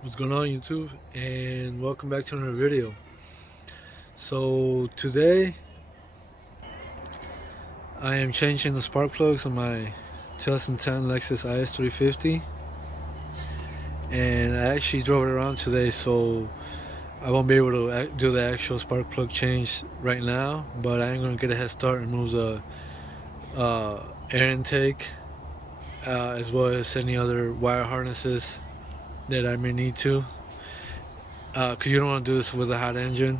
What's going on, YouTube? And welcome back to another video. So today I am changing the spark plugs on my 2010 Lexus IS350, and I actually drove it around today, so I won't be able to do the actual spark plug change right now, but I am going to get a head start and remove the air intake, as well as any other wire harnesses that I may need to, because you don't want to do this with a hot engine,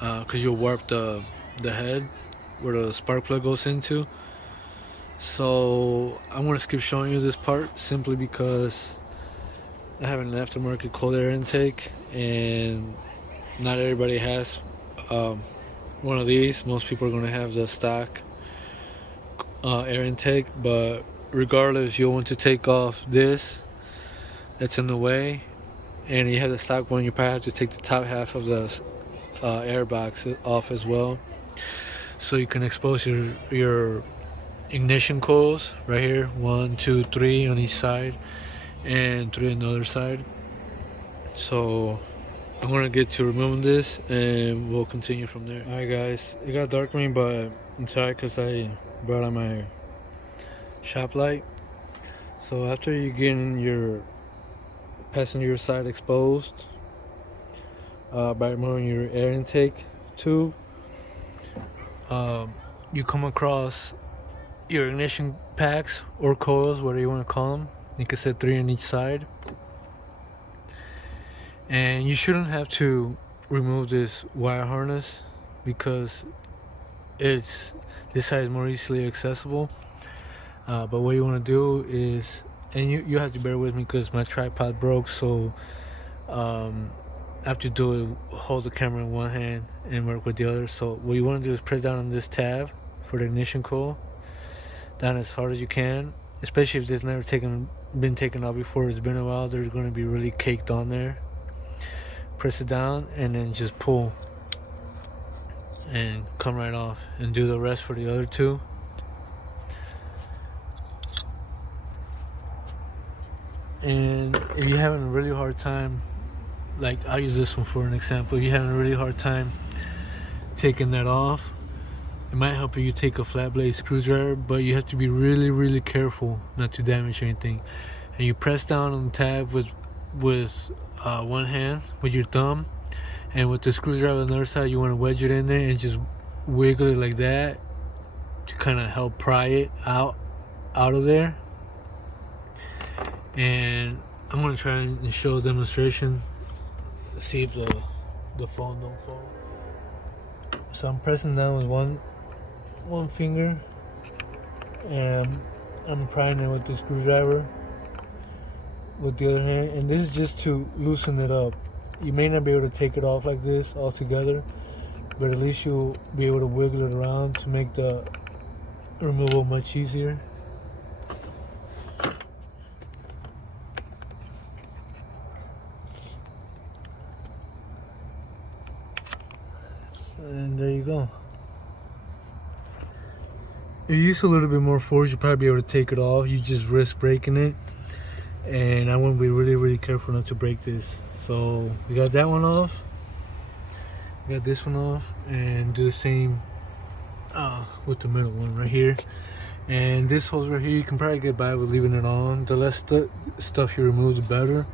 because you'll warp the head where the spark plug goes into. So I'm going to skip showing you this part simply because I have an aftermarket cold air intake, and not everybody has one of these. Most people are going to have the stock air intake, but regardless, you'll want to take off this that's in the way, and you have the stock one. You probably have to take the top half of the air box off as well, so you can expose your ignition coils right here, 1, 2, 3 on each side, and 3 on the other side. So I'm gonna get to removing this and we'll continue from there. Alright guys, it got dark on me, but it's alright because I brought on my shop light. So after you get your passenger side exposed by removing your air intake tube, you come across your ignition packs or coils, whatever you want to call them. You can set 3 on each side, and you shouldn't have to remove this wire harness because this side is more easily accessible. But what you want to do is, and you have to bear with me because my tripod broke, so I have to hold the camera in one hand and work with the other. So what you want to do is press down on this tab for the ignition coil, down as hard as you can, especially if this never been taken out before. It's been a while, there's going to be really caked on there. Press it down and then just pull and come right off, and do the rest for the other two. And if you're having a really hard time, like I'll use this one for an example, if you're having a really hard time taking that off, it might help if you take a flat blade screwdriver, but you have to be really careful not to damage anything. And you press down on the tab with one hand with your thumb, and with the screwdriver on the other side you want to wedge it in there and just wiggle it like that to kind of help pry it out of there. And I'm going to try and show a demonstration, see if the phone don't fall. So I'm pressing down with one finger, and I'm prying it with the screwdriver with the other hand, and this is just to loosen it up. You may not be able to take it off like this altogether, but at least you'll be able to wiggle it around to make the removal much easier. And there you go. If you use a little bit more force, you'll probably be able to take it off. You just risk breaking it, and I want to be really careful not to break this. So we got that one off, we got this one off, and do the same with the middle one right here. And this hose right here, you can probably get by with leaving it on. The less stuff you remove, the better,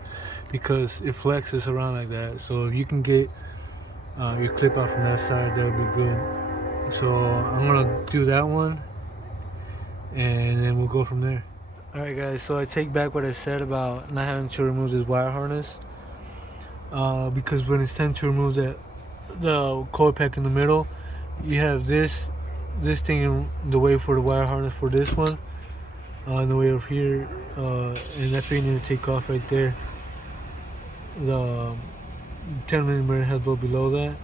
because it flexes around like that. So if you can get your clip out from that side, that would be good. So I'm gonna do that one, and then we'll go from there. Alright guys, so I take back what I said about not having to remove this wire harness, because when it's time to remove the coil pack in the middle, you have this thing in the way for the wire harness for this one, in the way over here, and that's what you need to take off right there. The 10mm head bolt below that.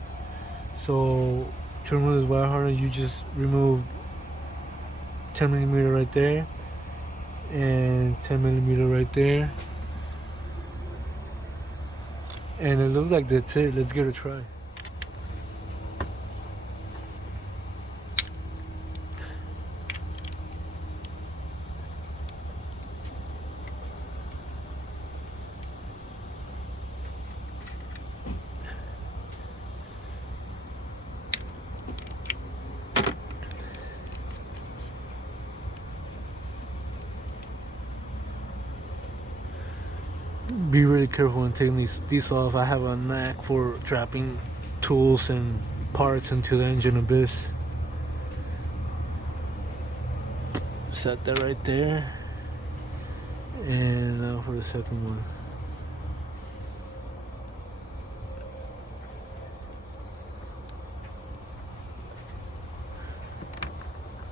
So to remove this wire harness, you just remove 10mm right there and 10mm right there, and it looks like that's it. Let's give it a try. be really careful when taking these off. I have a knack for trapping tools and parts into the engine abyss. Set that right there. And now for the second one.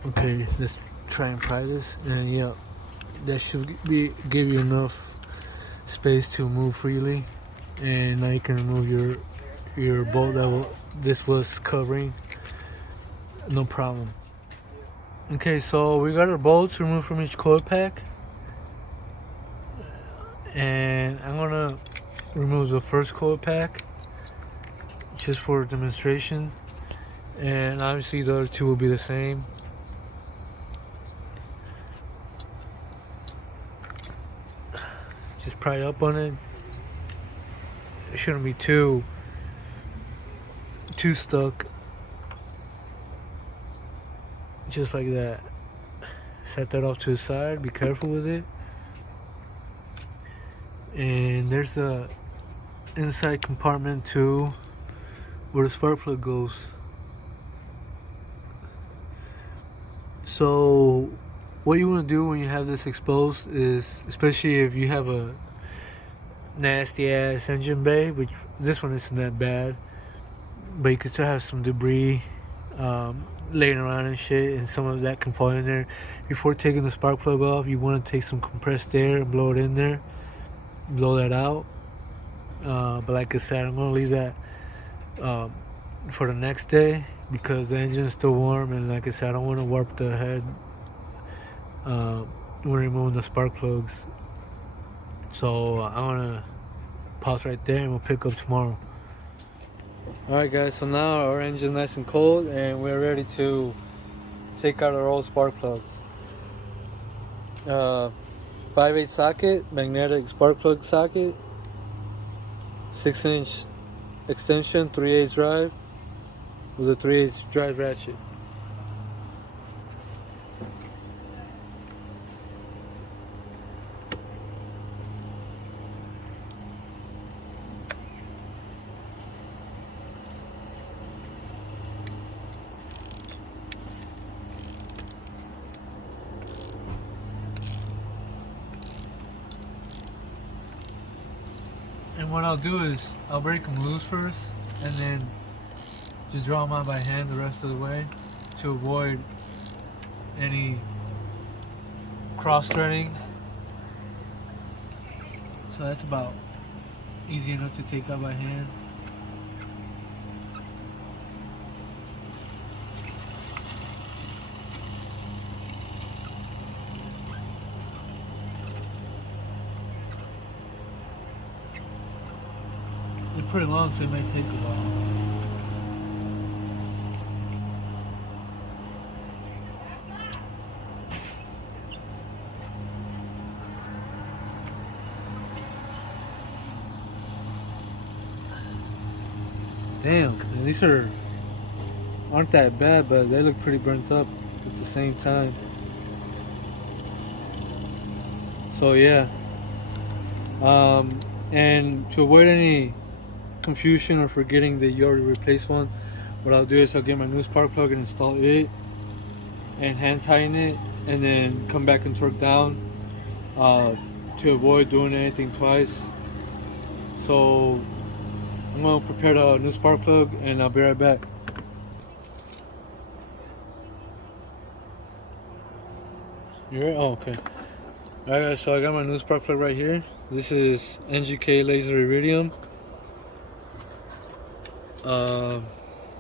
Okay, let's try and pry this. And yeah, that should give you enough space to move freely. And now you can remove your bolt that this was covering, no problem. Okay, so we got our bolts removed from each coil pack, and I'm gonna remove the first coil pack just for demonstration, and obviously the other two will be the same. Just pry up on it. It shouldn't be too stuck. Just like that. Set that off to the side. Be careful with it. And there's the inside compartment too, where the spark plug goes. So what you want to do when you have this exposed is, especially if you have a nasty ass engine bay, which this one isn't that bad, but you can still have some debris laying around and shit, and some of that can fall in there. Before taking the spark plug off, you want to take some compressed air and blow it in there, blow that out. But like I said, I'm going to leave that for the next day because the engine is still warm, and like I said, I don't want to warp the head when removing the spark plugs. So I want to pause right there and we'll pick up tomorrow. Alright guys, so now our engine's nice and cold and we're ready to take out our old spark plugs. 5/8 socket, magnetic spark plug socket, 6-inch extension, 3/8 drive with a 3/8 drive ratchet. And what I'll do is I'll break them loose first and then just draw them out by hand the rest of the way to avoid any cross threading. So that's about easy enough to take out by hand. They're pretty long, so it may take a while. Damn, these aren't that bad, but they look pretty burnt up at the same time. So yeah, and to avoid any confusion or forgetting that you already replaced one, what I'll do is I'll get my new spark plug and install it and hand tighten it, and then come back and torque down to avoid doing anything twice. So I'm gonna prepare the new spark plug and I'll be right back. You ready? Oh, okay. Alright guys, so I got my new spark plug right here. This is NGK Laser Iridium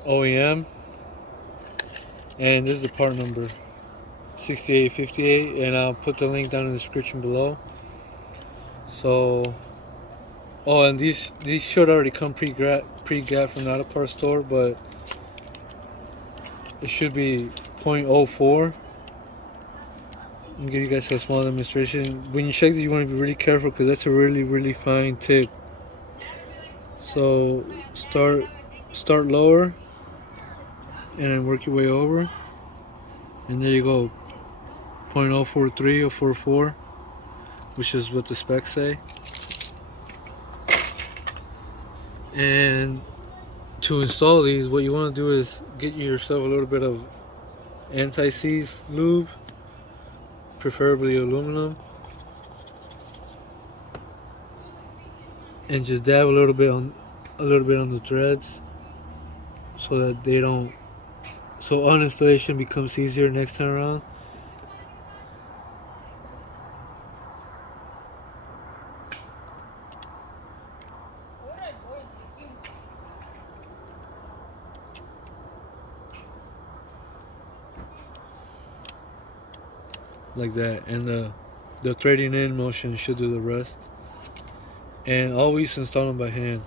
OEM, and this is the part number 6858, and I'll put the link down in the description below. So, oh, and these should already come pre-gapped from the auto parts store, but it should be 0.04. I'll give you guys a small demonstration. When you check this, you want to be really careful because that's a really fine tip. So start lower and then work your way over, and there you go, 0.043 or 44, which is what the specs say. And to install these, what you want to do is get yourself a little bit of anti-seize lube, preferably aluminum, and just dab a little bit on the threads so that they don't, so uninstallation becomes easier next time around. Like that, and the threading in motion should do the rest. And always install them by hand.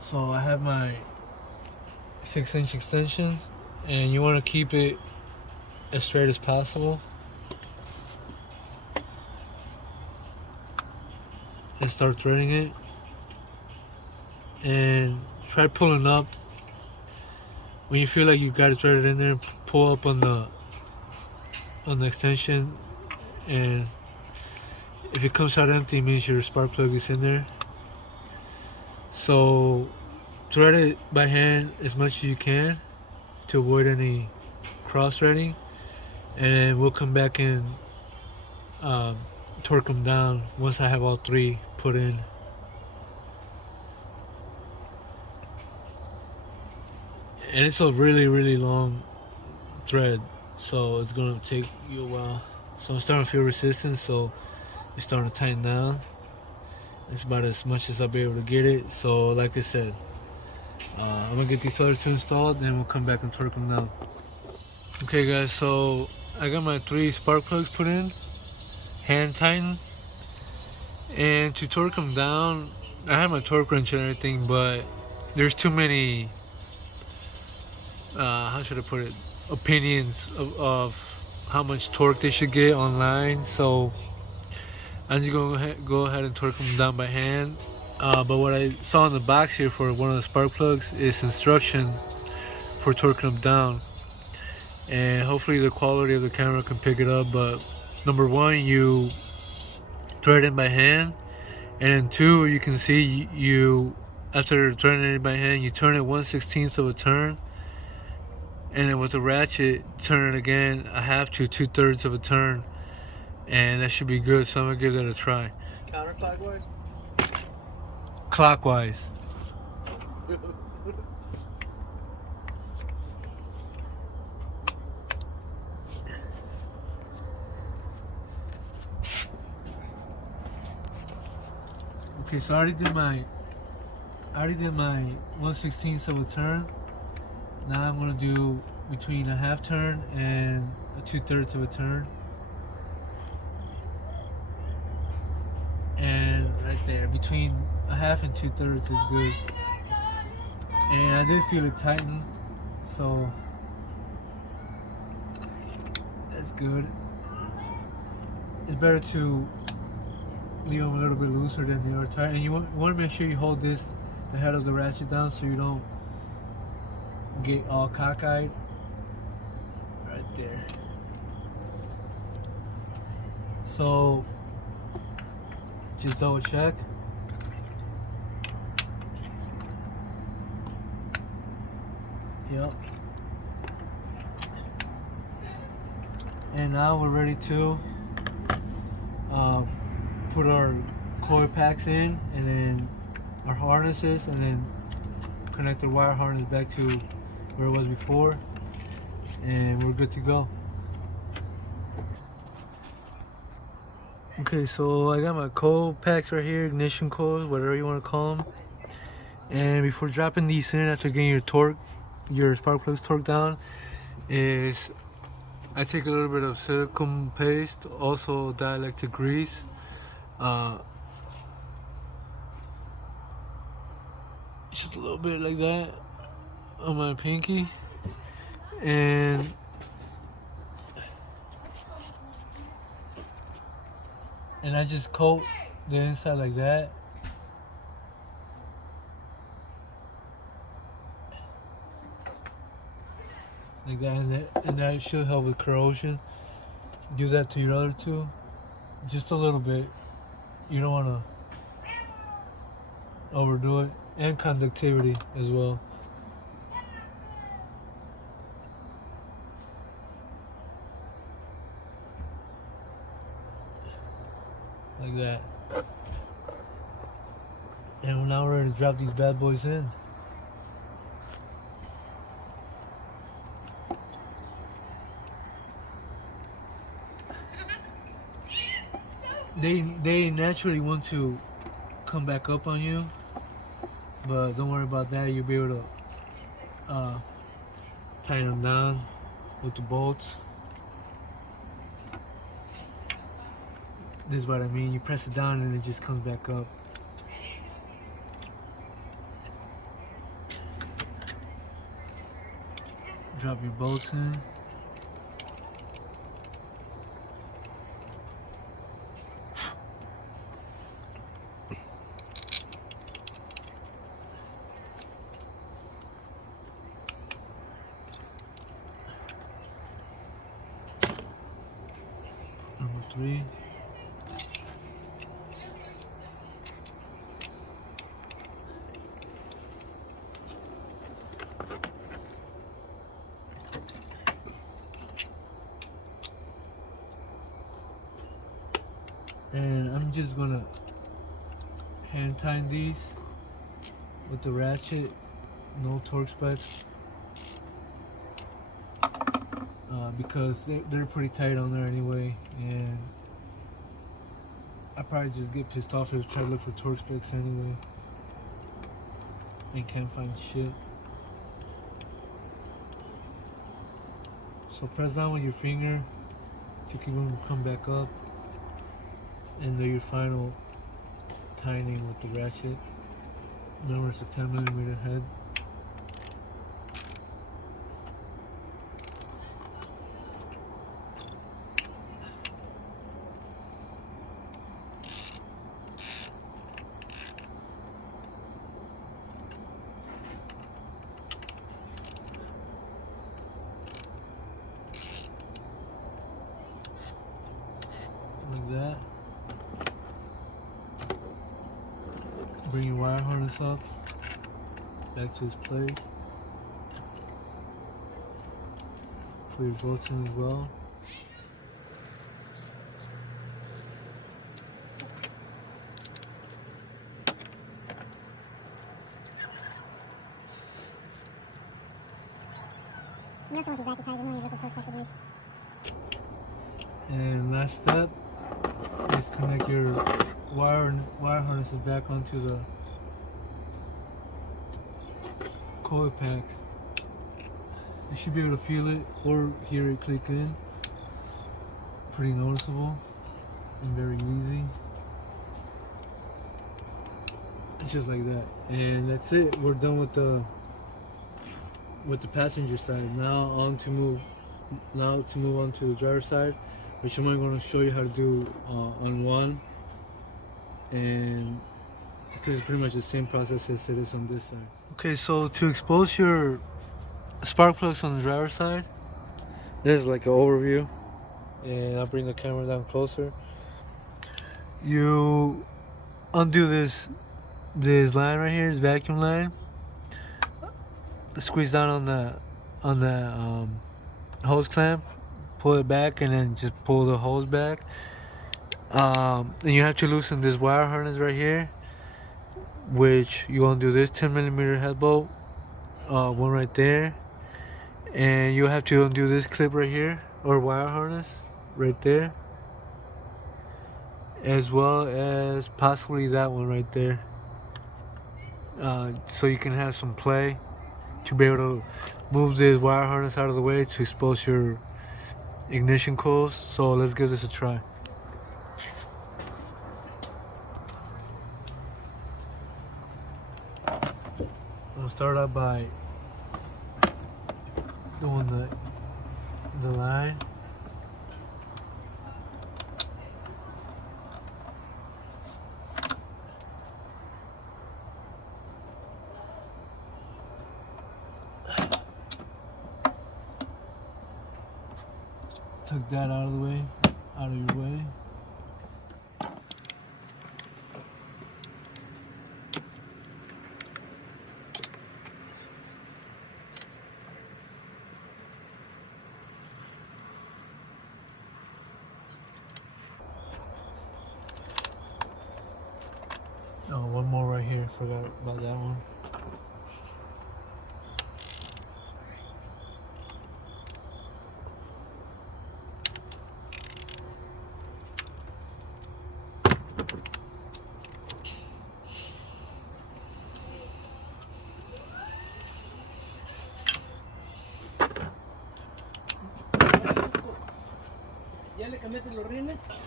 So I have my 6-inch extension, and you want to keep it as straight as possible, and start threading it, and try pulling up. When you feel like you've got it threaded in there, pull up on the extension, and if it comes out empty, it means your spark plug is in there. So thread it by hand as much as you can to avoid any cross threading, and then we'll come back and torque them down once I have all three put in. And it's a really long thread, so it's gonna take you a while. So I'm starting to feel resistance, so it's starting to tighten down. It's about as much as I'll be able to get it. So like I said, I'm gonna get these other two installed, then we'll come back and torque them down. Okay guys, so I got my 3 spark plugs put in, hand tightened, and to torque them down, I have my torque wrench and everything, but there's too many how should I put it, opinions of how much torque they should get online. So I'm just gonna go ahead and torque them down by hand. But what I saw in the box here for one of the spark plugs is instructions for torquing them down, and hopefully the quality of the camera can pick it up. But number 1, you thread it by hand, and then 2, you can see you after threading it by hand, you turn it 1/16 of a turn, and then with the ratchet turn it again a half to 2/3 of a turn, and that should be good. So I'm gonna give that a try. Counterclockwise? Clockwise. Okay, so I already did my 1/16 of a turn. Now I'm gonna do between a half turn and a 2/3 of a turn. And right there, between a half and 2/3 is good. And I did feel it tighten, so that's good. It's better to leave them a little bit looser than the other tight. And you want to make sure you hold the head of the ratchet down so you don't get all cockeyed. Right there. So just double check. Yep. And now we're ready to put our coil packs in, and then our harnesses, and then connect the wire harness back to where it was before, and we're good to go. Okay, so I got my coil packs right here, ignition coils, whatever you want to call them. And before dropping these in, after getting your spark plugs torqued down, is I take a little bit of silicone paste, also dielectric grease. Just a little bit like that on my pinky, and I just coat the inside like that. Like that, and that should help with corrosion. Do that to your other two, just a little bit. You don't want to overdo it, and conductivity as well. Like that. And now we're ready to drop these bad boys in. They naturally want to come back up on you, but don't worry about that. You'll be able to tighten them down with the bolts. This is what I mean. You press it down and it just comes back up. Drop your bolts in. Number 3. And I'm just gonna hand tighten these with the ratchet, no torque specs, because they're pretty tight on there anyway, and I probably just get pissed off if I try to look for torque specs anyway and can't find shit. So press down with your finger to keep them to come back up, and do your final tightening with the ratchet. Remember, it's a 10mm head. Like that. Bring your wire harness up back to its place. Put your bolts in as well. And last step is connect your wire harnesses back onto the coil packs. You should be able to feel it or hear it click in. Pretty noticeable and very easy. Just like that. And that's it. We're done with the passenger side. Now to move on to the driver's side, which I'm only going to show you how to do on one, and because it's pretty much the same process as it is on this side. Okay, so to expose your spark plugs on the driver's side, this is like an overview, and I'll bring the camera down closer. You undo this line right here, this vacuum line. Squeeze down on the hose clamp, pull it back, and then just pull the hose back. And you have to loosen this wire harness right here, which you undo this 10mm head bolt, one right there, and you have to undo this clip right here, or wire harness right there, as well as possibly that one right there, so you can have some play to be able to move this wire harness out of the way to expose your ignition coils. So let's give this a try. I'm gonna start out by doing the line. Took that out of the way, out of your way. Oh, one more right here. Forgot about that one.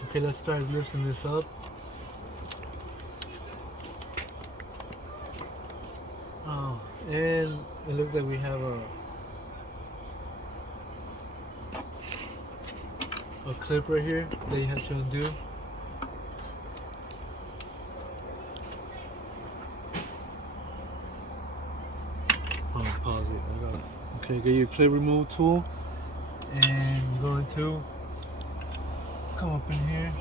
Okay, let's start lifting this up. Oh, and it looks like we have a clip right here that you have to undo. Oh, pause it. I got it. Okay, get your clip removal tool, and you're going to come up in here.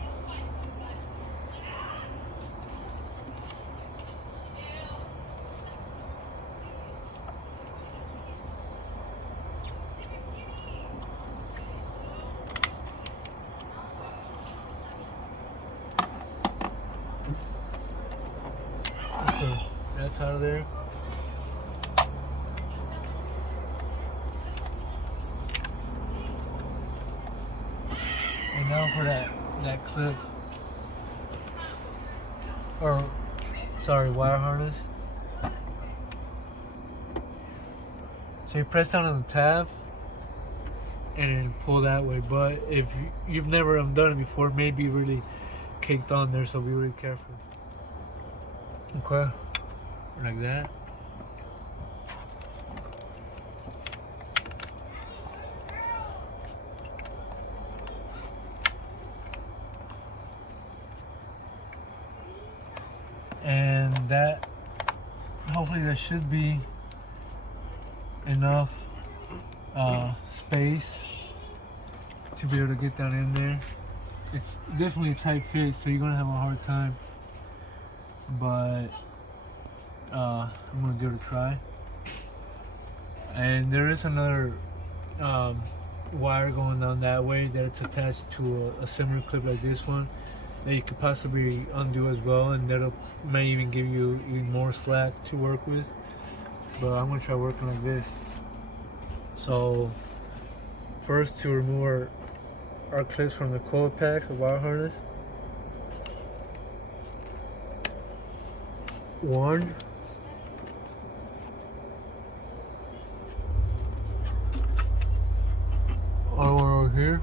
Okay, that's out of there. And now for that clip, or sorry, wire harness. So you press down on the tab and then pull that way. But if you've never done it before, it may be really caked on there, so be really careful. Okay, like that. And that, hopefully that should be enough space to be able to get down in there. It's definitely a tight fit, so you're gonna have a hard time, but I'm gonna give it a try. And there is another wire going down that way that it's attached to a similar clip like this one that you could possibly undo as well, and that'll may even give you even more slack to work with. But I'm gonna try working like this. So first, to remove our clips from the coil packs of wire harness. One. Other one over here.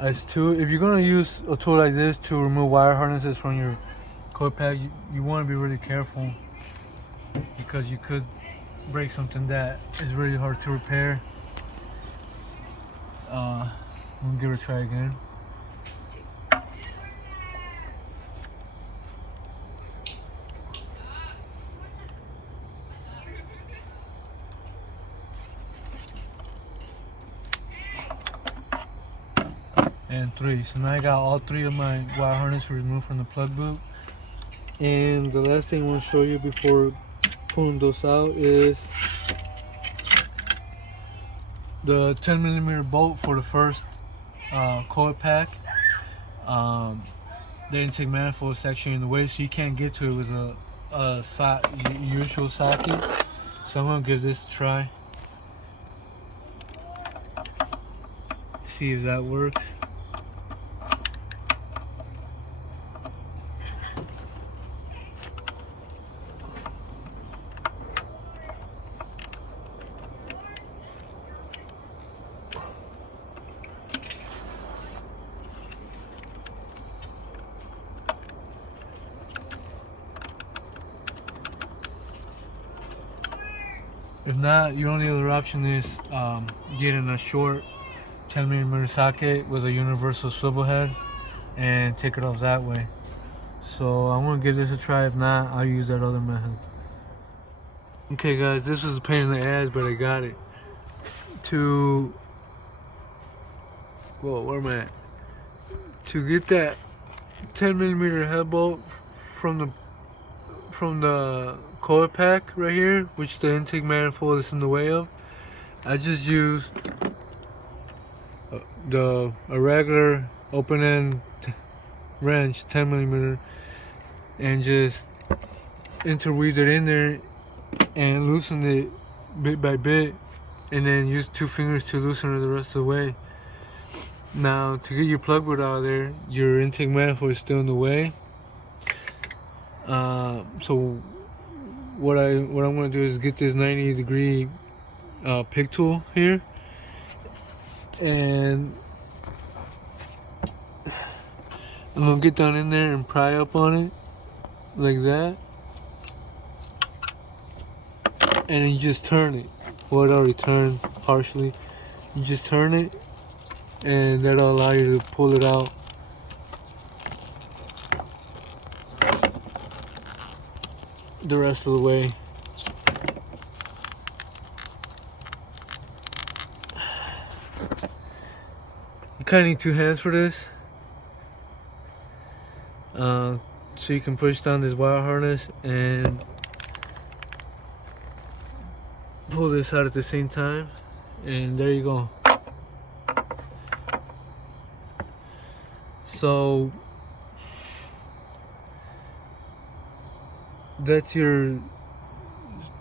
As two, if you're gonna use a tool like this to remove wire harnesses from your coil pack, you want to be really careful, because you could break something that is really hard to repair. I'm gonna give it a try again. And three. So now I got all three of my wire harness removed from the plug boot. And the last thing I want to show you before pulling those out is the 10mm bolt for the first coil pack. The intake manifold is actually in the way, so you can't get to it with a usual socket. So I'm gonna give this a try. See if that works. If not, your only other option is getting a short 10mm socket with a universal swivel head and take it off that way. So I'm gonna give this a try. If not, I'll use that other method. Okay guys, this was a pain in the ass, but I got it. Where am I at? To get that 10mm head bolt from the coil pack right here, which the intake manifold is in the way of, I just used a regular open end wrench, 10mm, and just interweaved it in there and loosened it bit by bit, and then used 2 fingers to loosen it the rest of the way. Now, to get your plug board out of there, your intake manifold is still in the way. So what I'm going to do is get this 90-degree pick tool here, and I'm going to get down in there and pry up on it like that, and then you just turn it. Well, it already turned partially. You just turn it, and that'll allow you to pull it out. The rest of the way. You kind of need 2 hands for this, so you can push down this wire harness and pull this out at the same time, and there you go. So that's your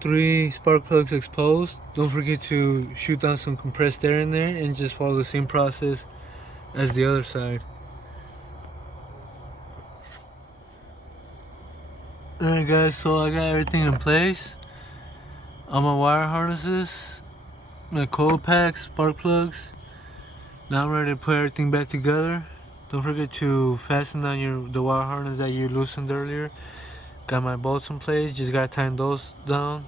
3 spark plugs exposed. Don't forget to shoot down some compressed air in there and just follow the same process as the other side. Alright guys, so I got everything in place. All my wire harnesses, my coil packs, spark plugs. Now I'm ready to put everything back together. Don't forget to fasten down the wire harness that you loosened earlier. Got my bolts in place, just gotta tighten those down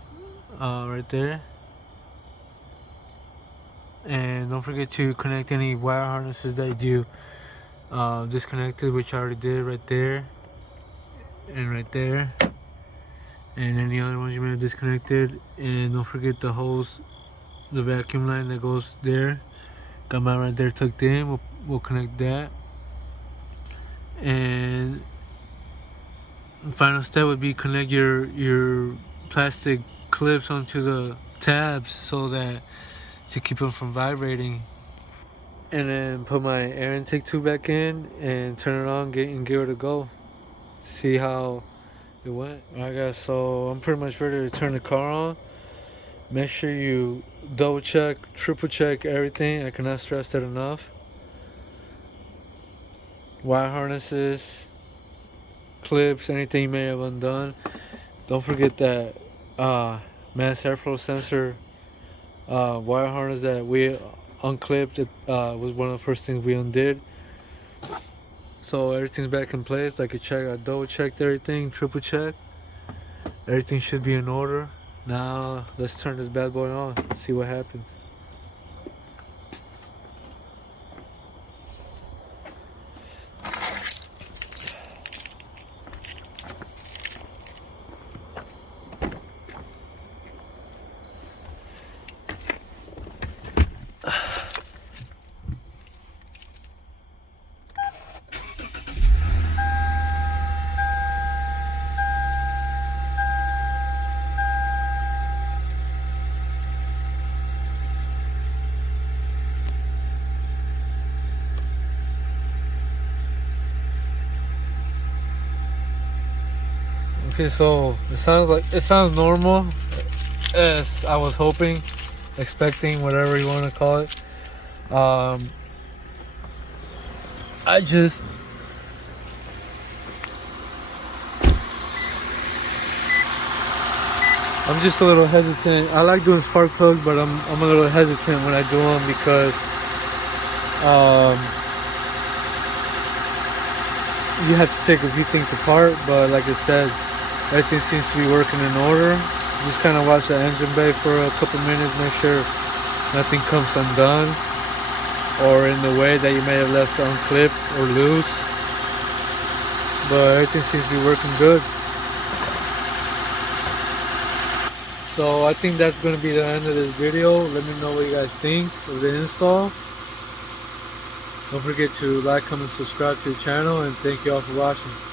right there. And don't forget to connect any wire harnesses that you disconnected, which I already did right there and right there, and any other ones you may have disconnected. And don't forget the hose, the vacuum line that goes there. Got mine right there tucked in. We'll connect that. And the final step would be connect your plastic clips onto the tabs so that to keep them from vibrating. And then put my air intake tube back in and turn it on, and give it a go. See how it went. Alright guys, so I'm pretty much ready to turn the car on. Make sure you double check, triple check everything. I cannot stress that enough. Wire harnesses, clips, anything you may have undone. Don't forget that mass airflow sensor wire harness that we unclipped. It was one of the first things we undid. So everything's back in place. Like I double checked everything, triple checked. Everything should be in order. Now let's turn this bad boy on, see what happens. Okay, so it sounds normal, as I was hoping, expecting, whatever you want to call it. I'm just a little hesitant. I like doing spark plugs, but I'm a little hesitant when I do them because you have to take a few things apart. But like I said, everything seems to be working in order. Just kind of watch the engine bay for a couple minutes, make sure nothing comes undone. or in the way that you may have left unclipped or loose, but everything seems to be working good. So I think that's going to be the end of this video. Let me know what you guys think of the install. Don't forget to like, comment, subscribe to the channel, and thank you all for watching.